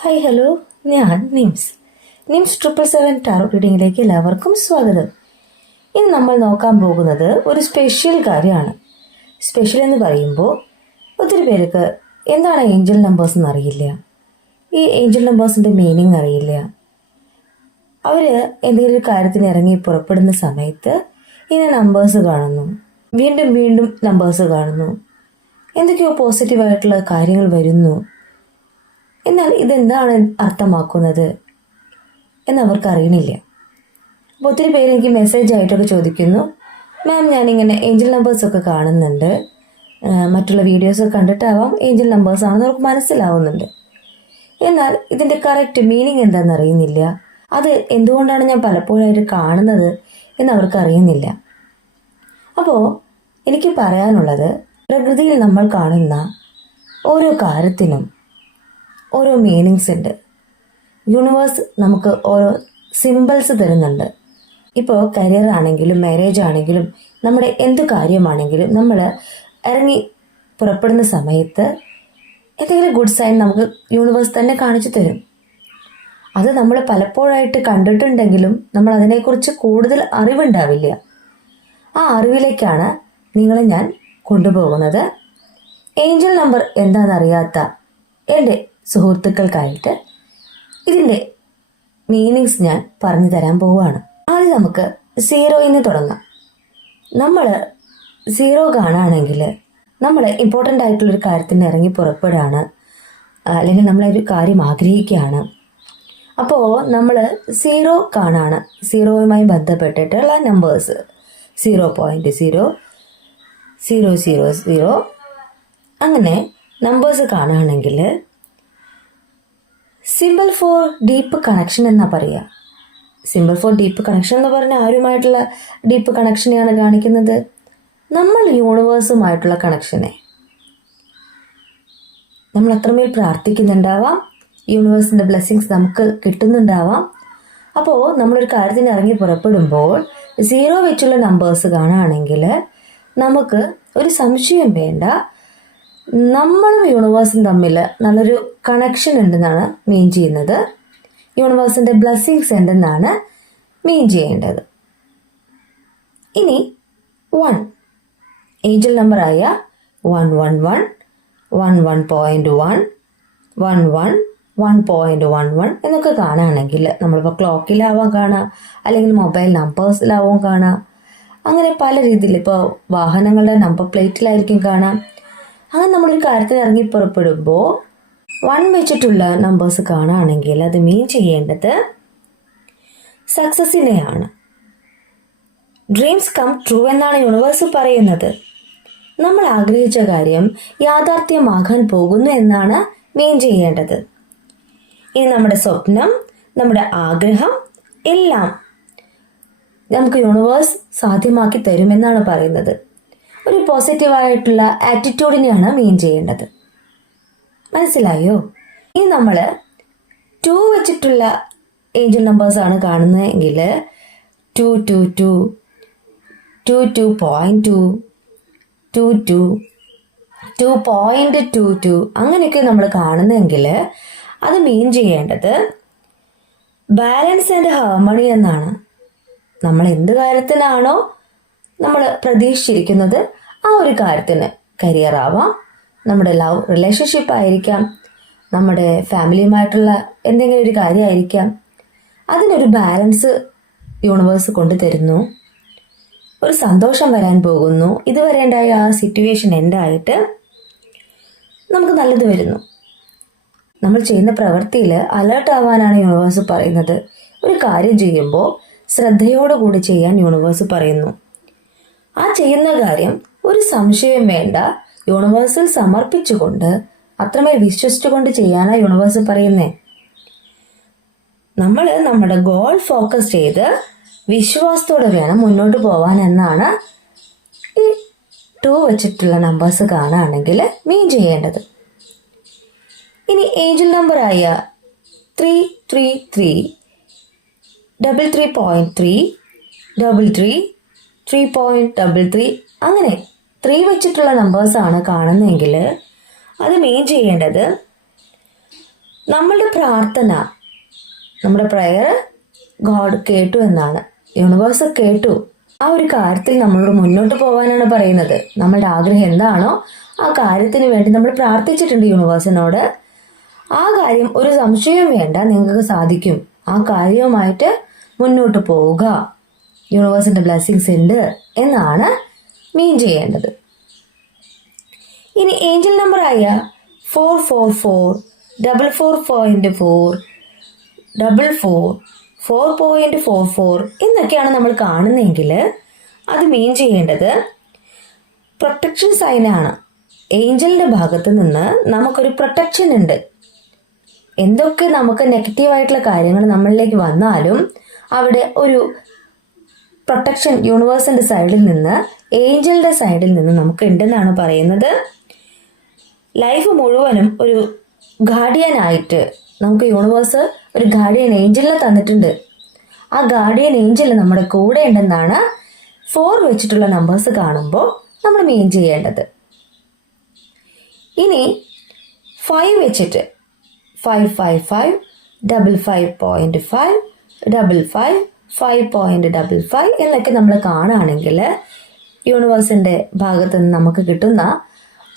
Hi hello ഞാൻ Nims. Nims triple seven tarot റീഡിങ്ങിലേക്ക് എല്ലാവർക്കും സ്വാഗതം. ഇന്ന് നമ്മൾ നോക്കാൻ പോകുന്നത് ഒരു സ്പെഷ്യൽ കാര്യമാണ്. സ്പെഷ്യൽ എന്ന് പറയുമ്പോൾ ഒത്തിരി പേർക്ക് എന്താണ് ഏഞ്ചൽ നമ്പേഴ്സ് എന്ന് അറിയില്ല ഈ ഏഞ്ചൽ നമ്പേഴ്സിന്റെ മീനിങ് അറിയില്ല. അവർ എന്തെങ്കിലും ഒരു കാര്യത്തിന് ഇറങ്ങി പുറപ്പെടുന്ന സമയത്ത് ഇങ്ങനെ നമ്പേഴ്സ് കാണുന്നു. വീണ്ടും വീണ്ടും നമ്പേഴ്സ് കാണുന്നു. എന്തൊക്കെയോ പോസിറ്റീവായിട്ടുള്ള കാര്യങ്ങൾ വരുന്നു. എന്നാൽ ഇതെന്താണ് അർത്ഥമാക്കുന്നത് എന്നവർക്ക് അറിയണില്ല അപ്പോൾ ഒത്തിരി പേര് എനിക്ക് മെസ്സേജ് ആയിട്ടൊക്കെ ചോദിക്കുന്നു. മാം ഞാനിങ്ങനെ ഏഞ്ചൽ നമ്പേഴ്സൊക്കെ കാണുന്നുണ്ട്. മറ്റുള്ള വീഡിയോസ് കണ്ടിട്ടാവാം ഏഞ്ചൽ നമ്പേഴ്സ് ആണെന്ന് അവർക്ക് മനസ്സിലാവുന്നുണ്ട്. എന്നാൽ ഇതിന്റെ കറക്റ്റ് മീനിങ് എന്താണെന്ന് അറിയുന്നില്ല അത് എന്തുകൊണ്ടാണ് ഞാൻ പലപ്പോഴായിട്ട് കാണുന്നത് എന്ന് അവർക്ക് അറിയുന്നില്ല അപ്പോൾ എനിക്ക് പറയാനുള്ളത് പ്രകൃതിയിൽ നമ്മൾ കാണുന്ന ഓരോ കാര്യത്തിനും ഓരോ മീനിങ്സ് ഉണ്ട്. യൂണിവേഴ്സ് നമുക്ക് ഓരോ സിമ്പിൾസ് തരുന്നുണ്ട്. ഇപ്പോൾ കരിയർ ആണെങ്കിലും മാരേജ് ആണെങ്കിലും നമ്മുടെ എന്ത് കാര്യമാണെങ്കിലും നമ്മൾ ഇറങ്ങി പുറപ്പെടുന്ന സമയത്ത് എന്തെങ്കിലും ഗുഡ് സൈൻ നമുക്ക് യൂണിവേഴ്സ് തന്നെ കാണിച്ചു തരും. അത് നമ്മൾ പലപ്പോഴായിട്ട് കണ്ടിട്ടുണ്ടെങ്കിലും നമ്മൾ അതിനെക്കുറിച്ച് കൂടുതൽ അറിവുണ്ടാവില്ല. ആ അറിവിലേക്കാണ് നിങ്ങളെ ഞാൻ കൊണ്ടുപോകുന്നത്. ഏഞ്ചൽ നമ്പർ എന്താണെന്നറിയാത്ത എന്റെ സുഹൃത്തുക്കൾക്കായിട്ട് ഇതിന്റെ മീനിങ്സ് ഞാൻ പറഞ്ഞു തരാൻ പോവുകയാണ്. ആദ്യം നമുക്ക് സീറോയിൽ നിന്ന് തുടങ്ങാം. നമ്മൾ സീറോ കാണുകയാണെങ്കിൽ നമ്മൾ ഇമ്പോർട്ടന്റ് ആയിട്ടുള്ളൊരു കാര്യത്തിന് ഇറങ്ങി പുറപ്പെടുകയാണ്. അല്ലെങ്കിൽ നമ്മളൊരു കാര്യം ആഗ്രഹിക്കുകയാണ്. അപ്പോൾ നമ്മൾ സീറോ കാണാണ്. സീറോയുമായി ബന്ധപ്പെട്ടിട്ടുള്ള numbers zero point zero zero zero zero അങ്ങനെ നമ്പേഴ്സ് കാണുകയാണെങ്കിൽ സിമ്പിൾ ഫോർ ഡീപ്പ് കണക്ഷൻ എന്നാ പറയുക സിമ്പിൾ ഫോർ ഡീപ്പ് കണക്ഷൻ എന്ന് പറഞ്ഞാൽ ആരുമായിട്ടുള്ള ഡീപ്പ് കണക്ഷനെയാണ് കാണിക്കുന്നത്? നമ്മൾ യൂണിവേഴ്സുമായിട്ടുള്ള കണക്ഷനെ നമ്മൾ അത്രമേൽ പ്രാർത്ഥിക്കുന്നുണ്ടാവാം. യൂണിവേഴ്സിന്റെ ബ്ലെസ്സിങ്സ് നമുക്ക് കിട്ടുന്നുണ്ടാവാം. അപ്പോൾ നമ്മളൊരു കാര്യത്തിന് ഇറങ്ങി പുറപ്പെടുമ്പോൾ സീറോ വെച്ചുള്ള നമ്പേഴ്സ് കാണുകയാണെങ്കിൽ നമുക്ക് ഒരു സംശയം വേണ്ട. നമ്മളും യൂണിവേഴ്സും തമ്മിൽ നല്ലൊരു കണക്ഷൻ ഉണ്ടെന്നാണ് മീൻ ചെയ്യുന്നത്. യൂണിവേഴ്സിന്റെ ബ്ലെസ്സിങ്സ് ഉണ്ടെന്നാണ് മീൻ ചെയ്യേണ്ടത്. ഇനി വൺ ഏഞ്ചൽ നമ്പറായ one one one one one point one one one one point one one എന്നൊക്കെ കാണുകയാണെങ്കിൽ നമ്മളിപ്പോൾ ക്ലോക്കിലാവാം കാണാം അല്ലെങ്കിൽ മൊബൈൽ നമ്പേഴ്സിലാവും കാണാം അങ്ങനെ പല രീതിയിൽ ഇപ്പോൾ വാഹനങ്ങളുടെ നമ്പർ പ്ലേറ്റിലായിരിക്കും കാണാം അങ്ങനെ നമ്മളൊരു കാര്യത്തിന് ഇറങ്ങി പുറപ്പെടുമ്പോൾ വൺ വെച്ചിട്ടുള്ള നമ്പേഴ്സ് കാണുകയാണെങ്കിൽ അത് മീൻ ചെയ്യേണ്ടത് സക്സസിനെയാണ് ഡ്രീംസ് കം ട്രൂ എന്നാണ് യൂണിവേഴ്സ് പറയുന്നത്. നമ്മൾ ആഗ്രഹിച്ച കാര്യം യാഥാർത്ഥ്യമാകാൻ പോകുന്നു എന്നാണ് മീൻ ചെയ്യേണ്ടത്. ഇനി നമ്മുടെ സ്വപ്നം നമ്മുടെ ആഗ്രഹം എല്ലാം നമുക്ക് യൂണിവേഴ്സ് സാധ്യമാക്കി തരുമെന്നാണ് പറയുന്നത്. ഒരു പോസിറ്റീവായിട്ടുള്ള ആറ്റിറ്റ്യൂഡിനെയാണ് മീൻ ചെയ്യേണ്ടത്. മനസ്സിലായോ? ഇനി നമ്മൾ ടു വെച്ചിട്ടുള്ള ഏഞ്ചൽ നമ്പേഴ്സ് ആണ് കാണുന്നതെങ്കിൽ two two two two two point two two two two point two two അങ്ങനെയൊക്കെ നമ്മൾ കാണുന്നെങ്കിൽ അത് മീൻ ചെയ്യേണ്ടത് ബാലൻസ് ആൻഡ് ഹാർമണി എന്നാണ്. നമ്മൾ എന്ത് കാര്യത്തിനാണോ നമ്മൾ പ്രതീക്ഷിച്ചിരിക്കുന്നത് ആ ഒരു കാര്യത്തിന് കരിയർ ആവാം. നമ്മുടെ ലവ് റിലേഷൻഷിപ്പ് ആയിരിക്കാം. നമ്മുടെ ഫാമിലിയുമായിട്ടുള്ള എന്തെങ്കിലും ഒരു കാര്യമായിരിക്കാം. അതിനൊരു ബാലൻസ് യൂണിവേഴ്സ് കൊണ്ടുതരുന്നു ഒരു സന്തോഷം വരാൻ പോകുന്നു. ഇതുവരെ ഉണ്ടായ ആ സിറ്റുവേഷൻ എൻഡായിട്ട് നമുക്ക് നല്ലത് വരുന്നു. നമ്മൾ ചെയ്യുന്ന പ്രവൃത്തിയിൽ അലേർട്ട് ആവാനാണ് യൂണിവേഴ്സ് പറയുന്നത്. ഒരു കാര്യം ചെയ്യുമ്പോൾ ശ്രദ്ധയോടുകൂടി ചെയ്യാൻ യൂണിവേഴ്സ് പറയുന്നു. ആ ചെയ്യുന്ന കാര്യം ഒരു സംശയം വേണ്ട. യൂണിവേഴ്സിൽ സമർപ്പിച്ചുകൊണ്ട് അത്രമേൽ വിശ്വസിച്ചുകൊണ്ട് ചെയ്യാനാ യൂണിവേഴ്സ് പറയുന്നേ. നമ്മൾ നമ്മുടെ ഗോൾ ഫോക്കസ് ചെയ്ത് വിശ്വാസത്തോടെ വേണം മുന്നോട്ട് പോവാൻ എന്നാണ് ഈ ടു വെച്ചിട്ടുള്ള നമ്പേഴ്സ് കാണുകയാണെങ്കിൽ മീൻ ചെയ്യേണ്ടത്. ഇനി ഏഞ്ചൽ നമ്പറായ three three three double three point three double three three point double three അങ്ങനെ ത്രീ വെച്ചിട്ടുള്ള നമ്പേഴ്സാണ് കാണുന്നതെങ്കിൽ അത് മെയിൻ ചെയ്യേണ്ടത് നമ്മളുടെ പ്രാർത്ഥന നമ്മുടെ പ്രയർ ഗോഡ് കേട്ടു എന്നാണ്. യൂണിവേഴ്സ് കേട്ടു. ആ ഒരു കാര്യത്തിൽ നമ്മളോട് മുന്നോട്ട് പോകാനാണ് പറയുന്നത്. നമ്മളുടെ ആഗ്രഹം എന്താണോ ആ കാര്യത്തിന് വേണ്ടി നമ്മൾ പ്രാർത്ഥിച്ചിട്ടുണ്ട് യൂണിവേഴ്സിനോട് ആ കാര്യം ഒരു സംശയം വേണ്ട നിങ്ങൾക്ക് സാധിക്കും. ആ കാര്യവുമായിട്ട് മുന്നോട്ട് പോവുക. യൂണിവേഴ്സിന്റെ ബ്ലെസ്സിങ്സ് ഉണ്ട് എന്നാണ് മീൻ ചെയ്യേണ്ടത്. ഇനി ഏഞ്ചൽ നമ്പറായ four four four double four point four double four four point four four എന്നൊക്കെയാണ് നമ്മൾ കാണുന്നതെങ്കിൽ അത് മീൻ ചെയ്യേണ്ടത് പ്രൊട്ടക്ഷൻ സൈനാണ് ഏഞ്ചലിന്റെ ഭാഗത്ത് നിന്ന് നമുക്കൊരു പ്രൊട്ടക്ഷൻ ഉണ്ട്. എന്തൊക്കെ നമുക്ക് നെഗറ്റീവായിട്ടുള്ള കാര്യങ്ങൾ നമ്മളിലേക്ക് വന്നാലും അവിടെ ഒരു പ്രൊട്ടക്ഷൻ യൂണിവേഴ്സിന്റെ സൈഡിൽ നിന്ന് ഏഞ്ചലിന്റെ സൈഡിൽ നിന്ന് നമുക്ക് ഉണ്ടെന്നാണ് പറയുന്നത്. ലൈഫ് മുഴുവനും ഒരു ഗാർഡിയനായിട്ട് നമുക്ക് യൂണിവേഴ്സ് ഒരു ഗാർഡിയൻ ഏഞ്ചലിനെ തന്നിട്ടുണ്ട്. ആ ഗാർഡിയൻ ഏഞ്ചൽ നമ്മുടെ കൂടെ ഉണ്ടെന്നാണ് ഫോർ വെച്ചിട്ടുള്ള നമ്പേഴ്സ് കാണുമ്പോൾ നമ്മൾ മെയിൻ ചെയ്യേണ്ടത്. ഇനി ഫൈവ് വെച്ചിട്ട് five five five double five point five double five five point double five എന്നൊക്കെ നമ്മൾ കാണുകയാണെങ്കിൽ യൂണിവേഴ്സിന്റെ ഭാഗത്ത് നിന്ന് നമുക്ക് കിട്ടുന്ന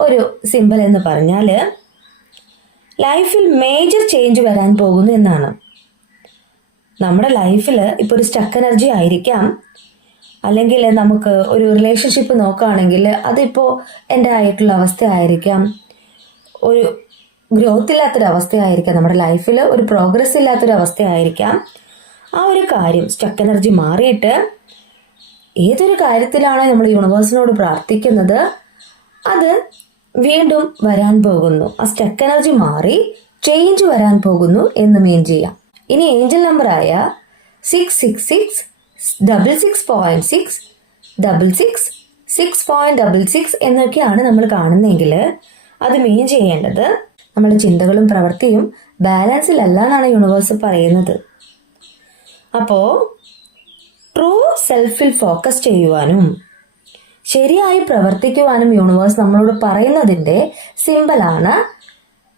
ഒരു സിമ്പൽ എന്ന് പറഞ്ഞാൽ ലൈഫിൽ മേജർ ചേഞ്ച് വരാൻ പോകുന്നു എന്നാണ്. നമ്മുടെ ലൈഫിൽ ഇപ്പോൾ ഒരു സ്റ്റക്ക് എനർജി ആയിരിക്കാം. അല്ലെങ്കിൽ നമുക്ക് ഒരു റിലേഷൻഷിപ്പ് നോക്കുകയാണെങ്കിൽ അതിപ്പോൾ എന്റെ ആയിട്ടുള്ള അവസ്ഥ ആയിരിക്കാം ഒരു ഗ്രോത്ത് ഇല്ലാത്തൊരവസ്ഥയായിരിക്കാം. നമ്മുടെ ലൈഫിൽ ഒരു പ്രോഗ്രസ് ഇല്ലാത്തൊരു അവസ്ഥയായിരിക്കാം ആ ഒരു കാര്യം സ്റ്റക്ക് എനർജി മാറിയിട്ട് ഏതൊരു കാര്യത്തിലാണോ നമ്മൾ യൂണിവേഴ്സിനോട് പ്രാർത്ഥിക്കുന്നത്? അത് വീണ്ടും വരാൻ പോകുന്നു. ആ സ്റ്റക്ക് എനർജി മാറി ചേഞ്ച് വരാൻ പോകുന്നു എന്ന് മെയിൻ ചെയ്യാം. ഇനി ഏഞ്ചൽ നമ്പറായ six six six double six point six double six six point double six എന്നൊക്കെയാണ് നമ്മൾ കാണുന്നതെങ്കിൽ അത് മെയിൻ ചെയ്യേണ്ടത്. നമ്മുടെ ചിന്തകളും പ്രവൃത്തിയും ബാലൻസിലല്ല എന്നാണ് യൂണിവേഴ്സ് പറയുന്നത്. അപ്പോൾ ട്രൂ സെൽഫിൽ ഫോക്കസ് ചെയ്യുവാനും ശരിയായി പ്രവർത്തിക്കുവാനും യൂണിവേഴ്സ് നമ്മളോട് പറയുന്നതിന്റെ സിമ്പിളാണ്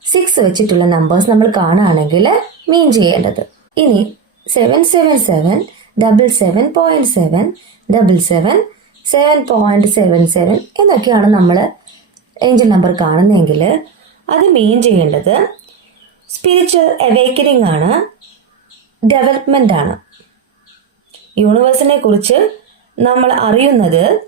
സിക്സ് വെച്ചിട്ടുള്ള നമ്പേഴ്സ് നമ്മൾ കാണുകയാണെങ്കിൽ മീൻ ചെയ്യേണ്ടത്. ഇനി seven seven seven double seven point seven double seven seven point seven seven എന്നൊക്കെയാണ് നമ്മൾ ഏഞ്ചൽ നമ്പർ കാണുന്നതെങ്കിൽ അത് മീൻ ചെയ്യേണ്ടത് സ്പിരിച്വൽ അവേക്കനിങ് ആണ്. ഡെവലപ്മെന്റ് ആണ്. യൂണിവേഴ്സിനെ കുറിച്ച് നമ്മൾ അറിയുന്നത്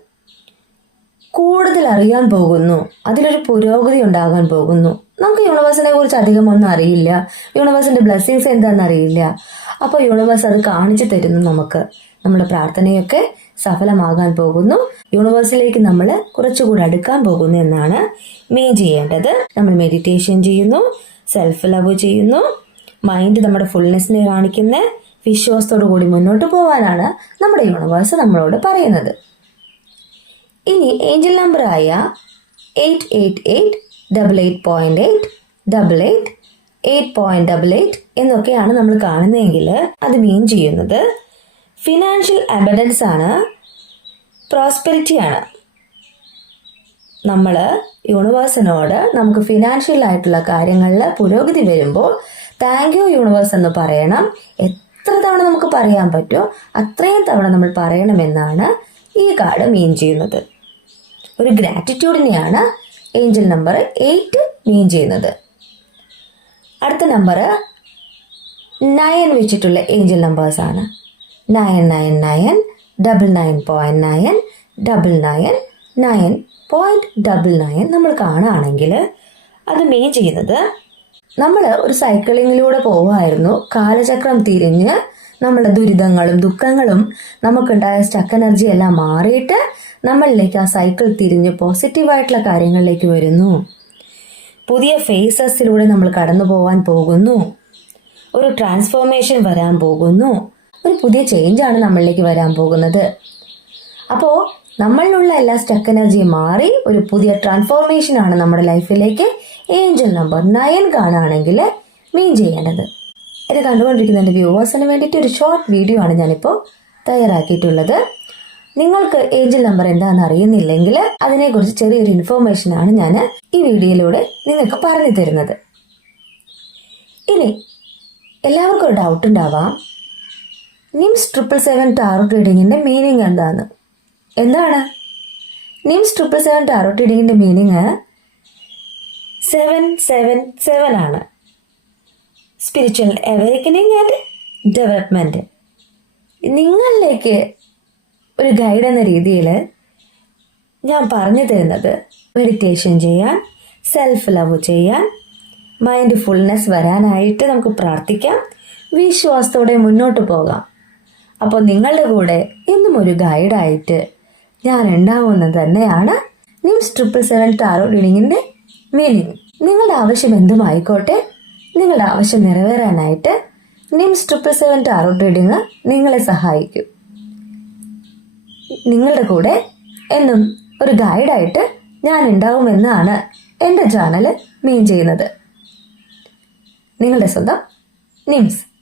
കൂടുതൽ അറിയാൻ പോകുന്നു. അതിലൊരു പുരോഗതി ഉണ്ടാകാൻ പോകുന്നു. നമുക്ക് യൂണിവേഴ്സിനെ കുറിച്ച് അധികമൊന്നും അറിയില്ല. യൂണിവേഴ്സിന്റെ ബ്ലെസ്സിങ്സ് എന്താണെന്ന് അറിയില്ല. അപ്പോൾ യൂണിവേഴ്സ് അത് കാണിച്ചു തരുന്നു നമുക്ക്. നമ്മുടെ പ്രാർത്ഥനയൊക്കെ സഫലമാകാൻ പോകുന്നു. യൂണിവേഴ്സിലേക്ക് നമ്മൾ കുറച്ചുകൂടി അടുക്കാൻ പോകുന്നു എന്നാണ് മെയിൻ ചെയ്യേണ്ടത്. നമ്മൾ മെഡിറ്റേഷൻ ചെയ്യുന്നു. സെൽഫ് ലവ് ചെയ്യുന്നു. മൈൻഡ് നമ്മുടെ ഫുൾനെസ്സിനെ കാണിക്കുന്ന വിശ്വാസത്തോടു കൂടി മുന്നോട്ട് പോകാനാണ് നമ്മുടെ യൂണിവേഴ്സ് നമ്മളോട് പറയുന്നത്. ഇനി ഏഞ്ചൽ നമ്പറായ eight eight eight double eight point eight double eight eight point double eight എന്നൊക്കെയാണ് നമ്മൾ കാണുന്നതെങ്കിൽ അത് മീൻ ചെയ്യുന്നത് ഫിനാൻഷ്യൽ അബഡൻസ് ആണ് പ്രോസ്പെരിറ്റി ആണ്. നമ്മൾ യൂണിവേഴ്സിനോട് നമുക്ക് ഫിനാൻഷ്യൽ ആയിട്ടുള്ള കാര്യങ്ങളിൽ പുരോഗതി വരുമ്പോൾ താങ്ക് യു യൂണിവേഴ്സ് എന്ന് പറയണം. എത്ര തവണ നമുക്ക് പറയാൻ പറ്റുമോ അത്രയും തവണ നമ്മൾ പറയണമെന്നാണ് ഈ കാർഡ് മീൻ ചെയ്യുന്നത്. ഒരു ഗ്രാറ്റിറ്റ്യൂഡിനെയാണ് ഏഞ്ചൽ നമ്പർ എയ്റ്റ് മീൻ ചെയ്യുന്നത്. അടുത്ത നമ്പർ നയൻ വെച്ചിട്ടുള്ള ഏഞ്ചൽ നമ്പേഴ്സ് ആണ്. Nine nine nine double nine point nine double nine nine point double nine നമ്മൾ കാണുകയാണെങ്കിൽ അത് മീൻ ചെയ്യുന്നത് നമ്മൾ ഒരു സൈക്ലിങ്ങിലൂടെ പോവായിരുന്നു കാലചക്രം തിരിഞ്ഞ് നമ്മുടെ ദുരിതങ്ങളും ദുഃഖങ്ങളും നമുക്കുണ്ടായ സ്റ്റക്ക് എനർജി എല്ലാം മാറിയിട്ട് നമ്മളിലേക്ക് ആ സൈക്കിൾ തിരിഞ്ഞ് പോസിറ്റീവായിട്ടുള്ള കാര്യങ്ങളിലേക്ക് വരുന്നു. പുതിയ ഫേസസിലൂടെ നമ്മൾ കടന്നു പോകാൻ പോകുന്നു. ഒരു ട്രാൻസ്ഫോർമേഷൻ വരാൻ പോകുന്നു. ഒരു പുതിയ ചേഞ്ചാണ് നമ്മളിലേക്ക് വരാൻ പോകുന്നത്. അപ്പോൾ നമ്മളിലുള്ള എല്ലാ സ്റ്റക്ക് എനർജിയും മാറി ഒരു പുതിയ ട്രാൻസ്ഫോർമേഷൻ ആണ് നമ്മുടെ ലൈഫിലേക്ക് ഏഞ്ചൽ നമ്പർ നയൻ കാണുകയാണെങ്കിൽ മീൻ ചെയ്യേണ്ടത്. ഇത് കണ്ടുകൊണ്ടിരിക്കുന്ന എന്റെ വ്യൂവേഴ്സിന് വേണ്ടിയിട്ട് ഒരു ഷോർട്ട് വീഡിയോ ആണ് ഞാനിപ്പോൾ തയ്യാറാക്കിയിട്ടുള്ളത്. നിങ്ങൾക്ക് ഏഞ്ചൽ നമ്പർ എന്താണെന്ന് അറിയുന്നില്ലെങ്കിൽ അതിനെക്കുറിച്ച് ചെറിയൊരു ഇൻഫോർമേഷൻ ആണ് ഞാൻ ഈ വീഡിയോയിലൂടെ നിങ്ങൾക്ക് പറഞ്ഞു തരുന്നത്. ഇനി എല്ലാവർക്കും ഒരു ഡൗട്ട് ഉണ്ടാവാം. നിംസ് ട്രിപ്പിൾ സെവൻ ടാർ റീഡിങ്ങിന്റെ മീനിങ് എന്താണ് എന്താണ്? നിംസ് ട്രിപ്പിൾ സെവൻ ടാറോട്ട് റീഡിങ്ങിന്റെ മീനിങ് സെവൻ സെവൻ സെവൻ ആണ്. സ്പിരിച്വൽ അവേക്കനിങ് ആൻഡ് ഡെവലപ്മെന്റ് നിങ്ങളിലേക്ക് ഒരു ഗൈഡ് എന്ന രീതിയിൽ ഞാൻ പറഞ്ഞു തരുന്നത് മെഡിറ്റേഷൻ ചെയ്യാൻ സെൽഫ് ലവ് ചെയ്യാൻ മൈൻഡ് ഫുൾനെസ് വരാനായിട്ട് നമുക്ക് പ്രാർത്ഥിക്കാം വിശ്വാസത്തോടെ മുന്നോട്ട് പോകാം. അപ്പോൾ നിങ്ങളുടെ കൂടെ ഇന്നും ഒരു ഗൈഡായിട്ട് ഞാൻ ഉണ്ടാവുന്നത് തന്നെയാണ് നിംസ് ട്രിപ്പിൾ സെവൻ ടാറോ റീഡിങ്ങിന്റെ മീനിങ് നിങ്ങളുടെ ആവശ്യം എന്തുമായിക്കോട്ടെ നിങ്ങളുടെ ആവശ്യം നിറവേറാനായിട്ട് Nims triple seven tarot reading നിങ്ങളെ സഹായിക്കും. നിങ്ങളുടെ കൂടെ എന്നും ഒരു ഗൈഡായിട്ട് ഞാൻ ഉണ്ടാവുമെന്നാണ് എന്റെ ചാനൽ മീൻ ചെയ്യുന്നത്. നിങ്ങളുടെ സ്വന്തം നിംസ്.